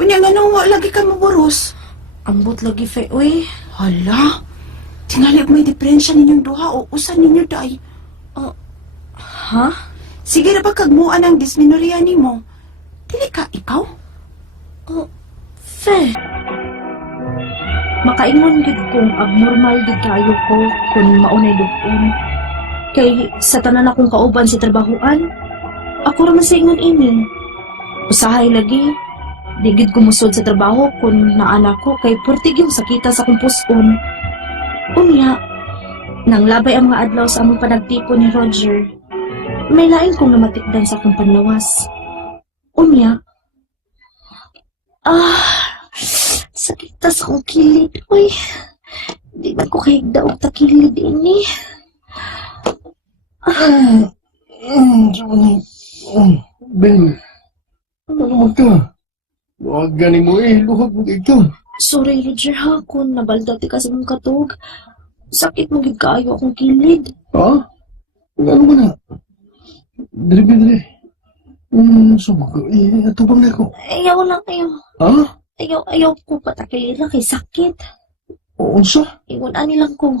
Unya nga nung wa lagi ka maburos. Ambot lagi fe oy. Hala, tingali may diferensya ninyong duha o usan ninyo day. Ha? Sige na ba kagmuan ang dysmenorrhea nimo? Dili ka ikaw? Fe. Makaingon gid kong abnormal gid kayo ko kung maunay dugton. Kay sa tanan akong kauban sa trabahoan, ako ra man sa ingon ini. Usahay lagi, di gid ko musod sa trabaho kung naanak ko kay purtig yung sakita sa akong puson. Unya, nang labay ang mga adlaw sa among panagtipon ni Roger, may lain kong namatikdan sa akong panlawas. Unya, sakit sa akong kilid. Uy, di ba ko kahigda og takilid ini? Ben, ano ka? Huwag ganin mo luhag mo ikaw. Sorry, Roger ha, kung nabaldati kasi mong katog. Sakit mo gid kaayo akong kilid. Ha? Ano ba na? Dali. Subo ko. Atubang na ako. Ayaw lang kayo. Ha? Ayaw ko patakilid lang kay sakit. Oo, sa? Ingon ani lang ko.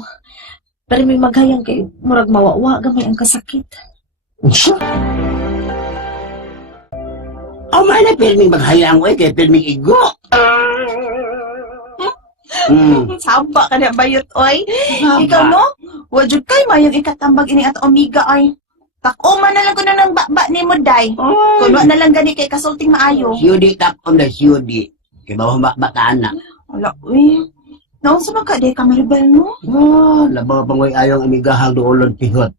Pero may maghayang kay murag mawawa gamay ang kasakit. Unsa? O man na pirming maghayang ko kay pirming igo. Samba ka na bayot, oy. Ikaw, no? Wajud kay mayang ikatambag ini at omega, ay. Takuman na lang ko na ng baba ni mo, day. Kuno na lang gani kay kasulting maayo. Siyudi tap on the siyudi. Kay bawa bata anak. Wala, uy. Naon sa mga day ka, Maribel, no? Labaw pangoy ayong amigahang doolon pihot.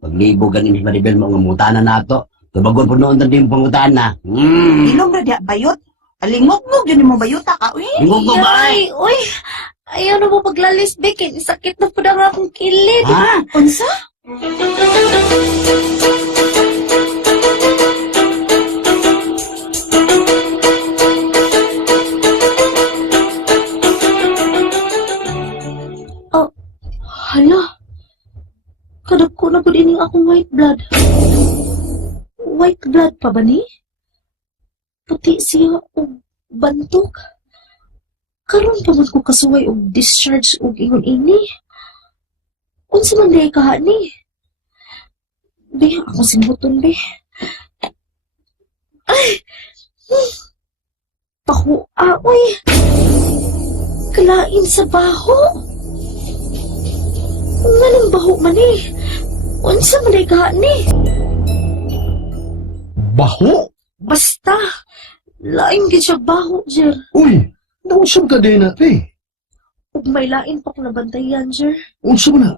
Paglibogan ni Maribel mo nga mutana nato. Tubagon po noon din pangutana. Ilong na diya bayot. Alingog-ngog yun mo bayuta ka, uy. Ingog ko ba? Ay, uy! Ayaw na mo paglalis, Bekin. Sakit na po na nga akong kilid. Ha? Unsa? Hala. Kadagko na po din akong white blood. White blood pa ba ni? Puti siya o bantok. Karon pa man ko kasuway og discharge og ingon ini. Unsa man day kaha ni? Be, ako simbuton be. Ay! Pahu, uy! Kalain sa baho. Nganong baho man eh? Unsa man day kaha ni? Baho? Basta, lain gid siya baho, Jer. Uy, nausap ka din na, Ug may lain pa ko nabantayan, Jer. Unsa mo na?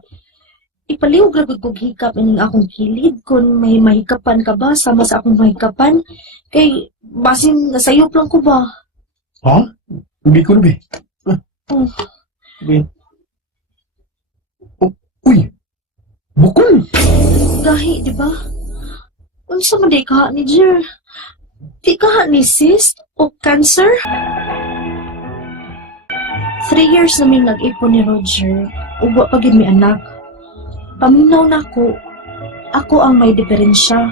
Ipaliw gragod kog hikap ining akong kilid kung may mahikapan ka ba sama sa akong mahikapan. Kay, basin nasayop lang ko ba? Ha? Hindi ko na, be. Oh. Be. Uy! Bukol! Gahi, di ba? Unsa man day kaha ni Jer? Di kaha ni cyst o cancer? 3 years namin nag-ipon ni Roger, ug wa pa gid mi anak. Paminaw na ako ang may diferensya.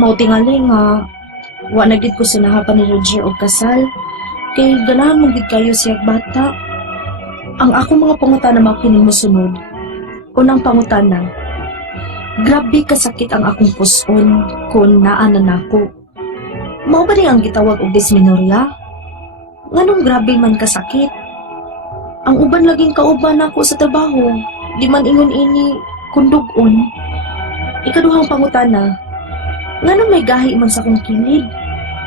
Mao tingali nga wa na gid ko sinahapan ni Roger og kasal, kay ganahan mo gid kayo siyag bata. Ang akong mga pangutana mao kining mosunod. Unang pangutana, grabe kasakit ang akong puson kung naanan nako. Mao ba ang gitawag og dysmenorrhea? Nganong grabe man kasakit? Ang uban laging kauban nako sa trabaho, di man ingon ini kundugon. Ikaduhang pangutana, nganong may gahi man sa akong kilid?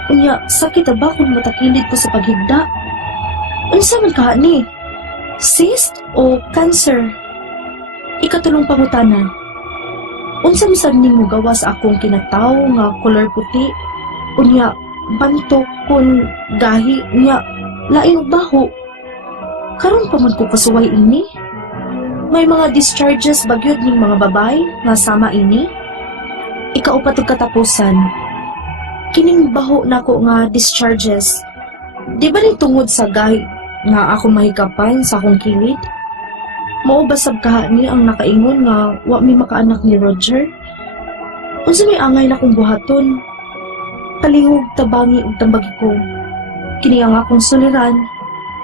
Unya, sakit ba kung matakilid ko sa paghigda? Unsa man kaha ni? Cyst o cancer? Ikatulong pangutana, unsa man sad nimo gawa sa akong kinataw nga color puti? Unya, bantok kun gahi nya laing baho. Karon pa man ko kasuway ini. May mga discharges bagyod ning mga babay nga sama ini. ikaupat og katapusan. Kining baho nako nga discharges. Di ba ni tungod sa gahi nga ako mahikapan sa akong kilid? Mao basab kaha ni ang nakaingon nga wa mi makaanak ni Roger? Unsa may angay na kong buhaton? Palihog tabangi ug tambagi ko. Kini ang akong suliran,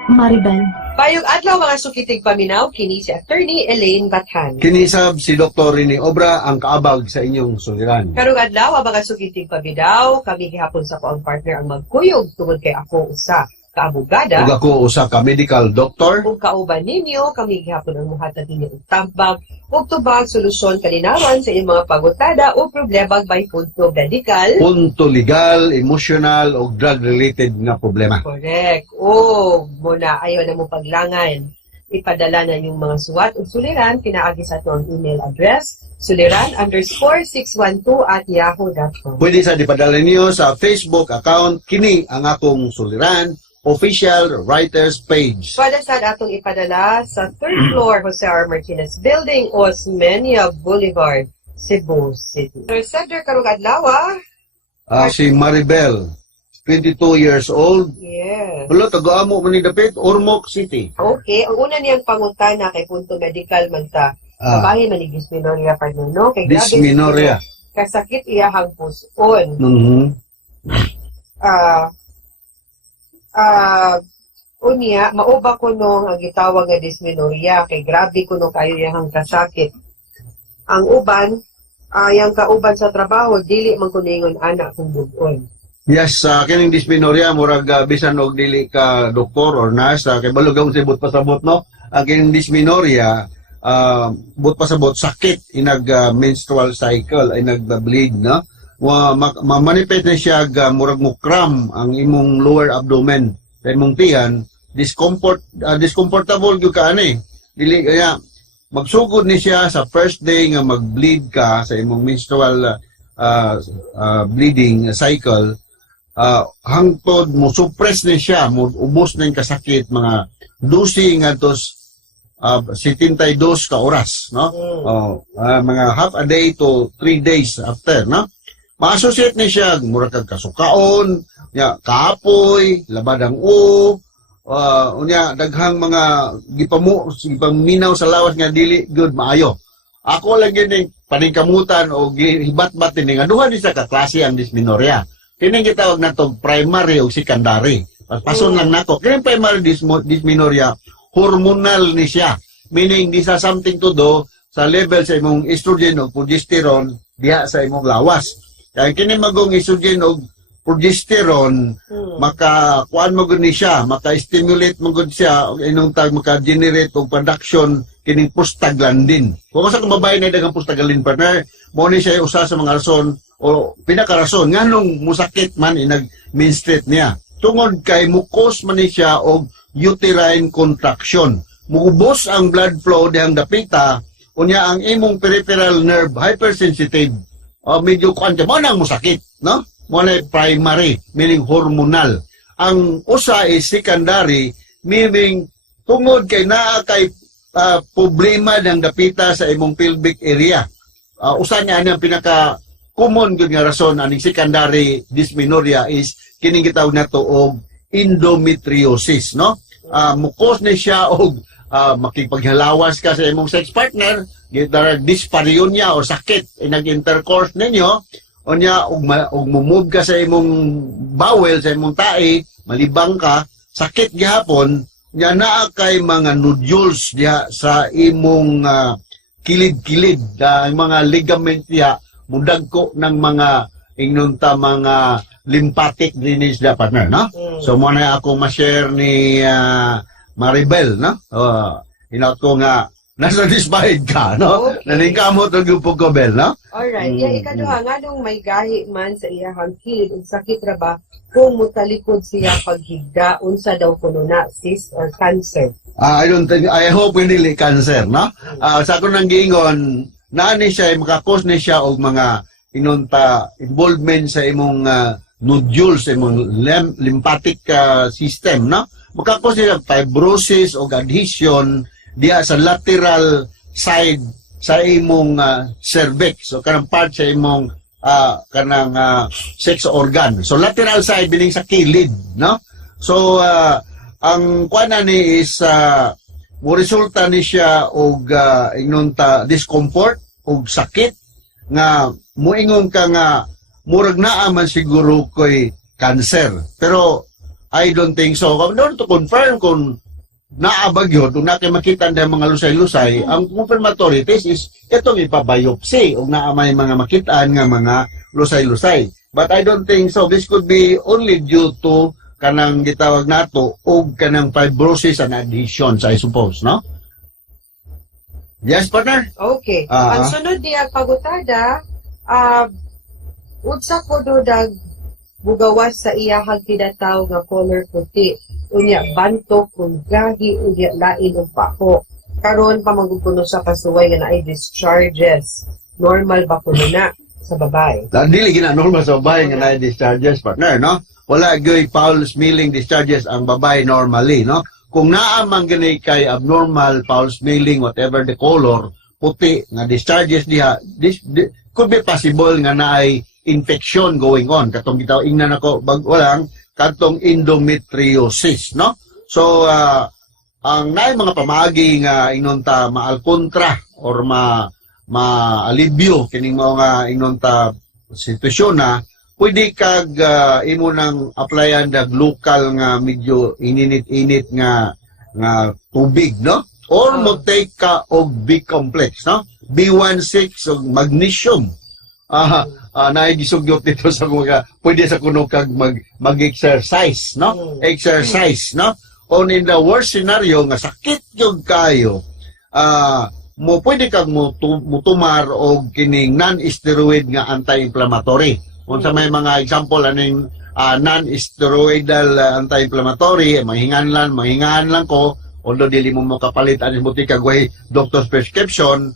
Maribel. Bayog adlaw mga sukitig paminaw, kini si Attorney Elaine Bathan. Kinisab si Dr. Rini Obra ang kaabag sa inyong suliran. Karong adlaw ang mga sukitig paminaw, kami gihapon sa paong partner ang magkuyog tungod kay ako usa ka abogada. Ug ako usa ka medical doctor. Kung kauban ninyo, kami gihapon ang muhatag ninyo og tambag ug tubag solusyon kalinawan sa inyong mga pagutada o problema by punto medical. Punto legal, emotional o drug-related nga problema. Correct. O, muna ayaw na mo paglangan. Ipadala na yung mga suwat o suliran, pinaagi sa ito ang email address, suliran_612@yahoo.com. Pwede sa dipadala niyo sa Facebook account Kini ang akong suliran official writers page. Pwede sa atong ipadala sa 3rd floor Jose R. Martinez Building, Osmeña Boulevard, Cebu City. Cedric karong adlaw. Si Maribel, 22 years old. Yes. Wala, taga-amo man ni Dapit, Ormoc City. Okay, ang una niyang pangutana kay punto medical man ta. Babae man ni dysmenorrhea pa no? Kay grabe Dysmenorrhea. kasakit iyahang puson. Unya, mauba ko nung ang gitawag nga dysmenorrhea kay grabe ko nung kayo iyahang kasakit. Ang uban, yang kauban sa trabaho, dili man kuningon anak kung bugon. Yes, kining dysmenorrhea murag bisan og dili ka doktor or nurse kay balog sa but pasabot no. Ang kining dysmenorrhea but pasabot sakit inag menstrual cycle ay nagba-bleed no. Manipet na siya murag mo cram ang imong lower abdomen sa imong tiyan, discomfortable gyud ka ani. Dili kaya magsugod ni siya sa first day nga mag-bleed ka sa imong menstrual bleeding cycle. Hangtod mo suppress ni siya, mo ubos na yung kasakit mga 12 ngadtos 72 ka oras, no? Mga half a day to 3 days after, no? Ma-associate ni siya mura kag kasukaon, kaapoy, labadang unya daghang mga gipaminaw sa lawas nga dili good maayo. Ako lang yun yung paningkamutan o hibat-bat din nga duha ni sa kaklase ang dysmenorrhea. Kini gitawag na to primary o secondary. Pason lang nako. Kini primary dysmenorrhea, hormonal ni siya. Meaning this has something to do sa level sa imong estrogen o progesterone diha sa imong lawas. Kaya kini magong estrogen o progesterone maka-kuan mo gud ni siya, maka-stimulate mo gud siya og inong tag maka-generate og production kining prostaglandin. Kung sa babae na daghang prostaglandin partner, mo ni siya usa sa mga rason o pinaka-rason nganong musakit man inag-menstruate niya. Tungod kay mukos man ni siya og uterine contraction. Mugubos ang blood flow dihang dapita unya ang imong peripheral nerve hypersensitive. Medyo kuan mo nang musakit, no? Mo na primary, meaning hormonal. Ang usa is secondary, meaning tungod kay naa kay problema ng dapita sa imong pelvic area. Usa niya ang pinaka common gyud nga rason aning secondary dysmenorrhea is kining gitawag nato og endometriosis, no? Mukos ni siya og makipaghalawas ka sa imong sex partner, dyspareunia o sakit nag-intercourse ninyo, unya og mumove ka sa imong bowel, sa imong tae, malibang ka, sakit gihapon, nya naa kay mga nodules diha sa imong kilid-kilid, mga ligament diha, mudagko ng mga inunta mga lymphatic drainage da partner, no? So mo na ako ma-share ni Maribel, no? Ko nga nasatisfied ka, no? Okay. Naningkamot og yung pagkobel, no? Alright. Ikaduha, nga nung may gahi man sa iyahang kilid, ang sakit ra ba kung mutalikod siya paghigda, unsa daw kuno na, cyst or cancer? I hope hindi cancer, no? Sa ako nang giingon, naani siya, makakos ni siya og mga inunta involvement sa imong nodules, sa imong lymphatic system, no? Makakos niya fibrosis o adhesion diya sa lateral side sa imong cervix. So, karang part sa imong kanang sex organ. So lateral side bining sa kilid, no? So ang kuana ni is mo resulta ni siya og discomfort og sakit nga moingon ka nga murag naa man siguro ko'y cancer. Pero I don't think so. In order to confirm kung naabag yun, kung makita ng mga lusay-lusay, ang confirmatory test is itong ipabiopsy o naamay mga makitaan nga mga lusay-lusay. But I don't think so. This could be only due to kanang gitawag nato o kanang fibrosis and adhesions, I suppose, no? Yes, partner? Okay. Ang sunod niya pagutada, unsa ko do dag bugawas sa iyahang tinataw nga color puti. Unya banto kung gahi unya lain og pako. Karon pa maguguno sa kasuway nga naay discharges. Normal ba kuno na sa babae? Dili gina normal sa babae nga naay discharges, partner, no? Wala gyud foul smelling discharges ang babae normally, no? Kung naa man gani kay abnormal foul smelling whatever the color puti nga discharges diha, could be possible nga naay infection going on. Katong gitaw ingnan ako walang katong endometriosis, no? So ang naay mga pamaagi nga inunta maalkontra or maalibyo kining mga inunta sitwasyon na pwede kag imo nang applyan dag local nga medyo ininit-init nga tubig, no? Or mo take ka og B-complex, no? B16 og magnesium. Naigisugyot dito sa mga pwede sa kuno kag mag-exercise, no? Exercise, no? On in the worst scenario nga sakit yung kayo, mo pwede kag mutumar og kining non-steroid nga anti-inflammatory. Kung sa may mga example aning non-steroidal anti-inflammatory, manghingan lang ko, although dili mo makapalit aning buti kag way doctor's prescription,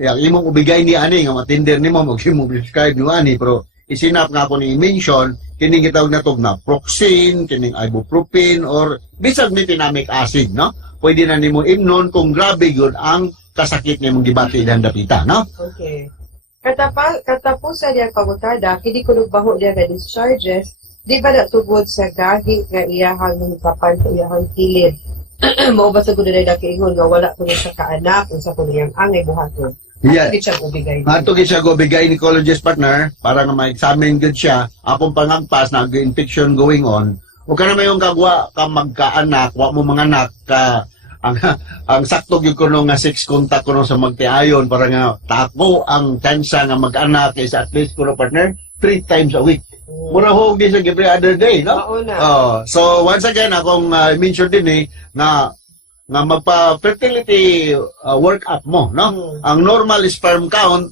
imong ubigay ni ani nga matinder nimo mag-imong prescribe ni ani, pero isinap nga ako ni mention kining gitawag natog na proxine, kining ibuprofen or bisag methenamic acid, no? Pwede na nimo imnon kung grabe gyud ang kasakit nimong gibati dan dapita, no? Okay. Katapusan niya pagutada, kini kunog baho niya nga discharges, di ba natugod sa gahi nga iyahang kapan o iyahang kilid. Mao ba sa kuno na kiingon nga wala kuno sa kaanak unsa kuno yang angay buhaton. Yeah. Ato gid siya go bigay ni gynecologist partner para nga ma-examine gud siya akong pangagpas na infection going on. O kana may yung kagwa ka magkaanak, wa mo mga anak ka ang sakto gyud kuno nga 6 contact kuno sa magtiayon para nga tako ang chance nga mag-anak is at least kuno partner 3 times a week. Mura ho di sa every other day, no? So once again akong mention din na magpa-fertility workup mo, no? Ang normal sperm count,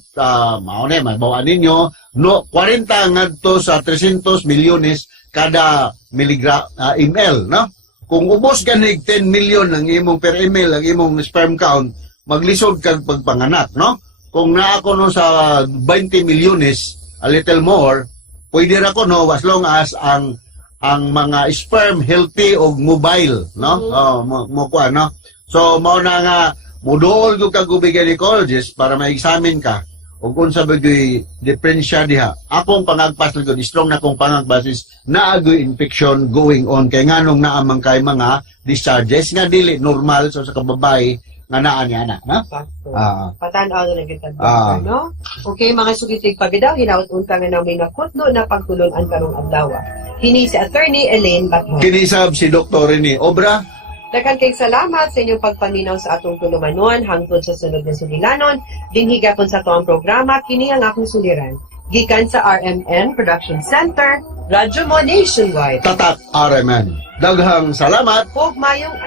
mao na, mabawaan ninyo, 40 ngadto sa 300 milyones kada ml, no? Kung ubos ganig 10 million ang imong per ml ang imong sperm count, maglisod kag pagpanganak, no? Kung naa ko no sa 20 milyones, a little more, pwede ra ko no as long as ang mga sperm healthy o mobile, no? Mo kuha, no? So mao na nga muduol ko kag gynecologist para ma-examine ka ug unsa bagay diferensya diha. Akong pangagpas gud strong na akong pangagpas is naagoy infection going on kay nganong naamang kay mga discharges nga dili normal so sa kababay nga naa niya na, no? Patan-aw na lang kita, no? Okay, mga sugitig pabidaw, hinaut-unta nga namin na kutlo na pagtulon-an karong adlaw. Kini si Attorney Elaine Batman. Kinisab si Dr. Rene Obra. Daghang kayong salamat sa inyong pagpaminaw sa atong tulumanon hangtod sa sunod na sulilanon. Dinhigapon sa tuwang programa, kini ang akong suliran. Gikan sa RMN Production Center, Radyo Mo Nationwide. Tatak RMN. Daghang salamat. Huwag mayong